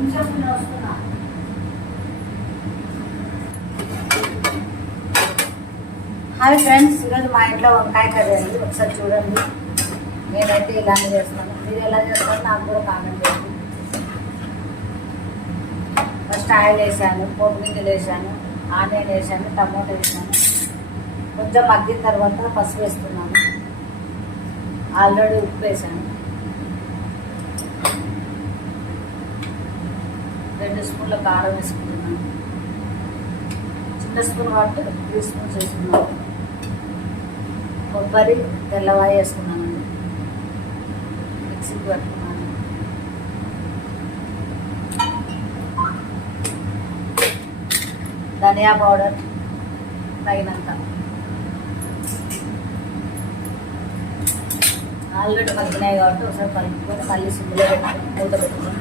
Hi friends, ఈరోజు మా ఇంట్లో వంకాయ కర్రీ అండి. ఒకసారి చూడండి. నేనైతే ఇలానే చేస్తాను. మీరు ఎలా చేస్తారో నాకు కూడా కామెంట్ చేయండి. ఫస్ట్ ఆయిల్ వేసాను, పోపు గింజలు వేసాను, ఆనియన్ వేసాను, టమాటో వేసాను. కొంచెం మగ్గిన తర్వాత పసుపు వేస్తున్నాను. ఆల్రెడీ ఉప్పు వేసాను. 2 స్పూన్ల కారం వేసుకుంటున్నాను. చిన్న స్పూన్ కాబట్టి 3 స్పూన్స్ వేసుకున్నాను. కొబ్బరి తెల్లవాయి వేసుకున్నానండి. మిక్సీకి పట్టుకున్నాను. ధనియా పౌడర్ తగినంత. ఆల్రెడీ మగ్గినాయి కాబట్టి ఒకసారి కలుపుకొని మళ్ళీ సిమ్లో పెట్టుకొని మూత పెట్టుకొని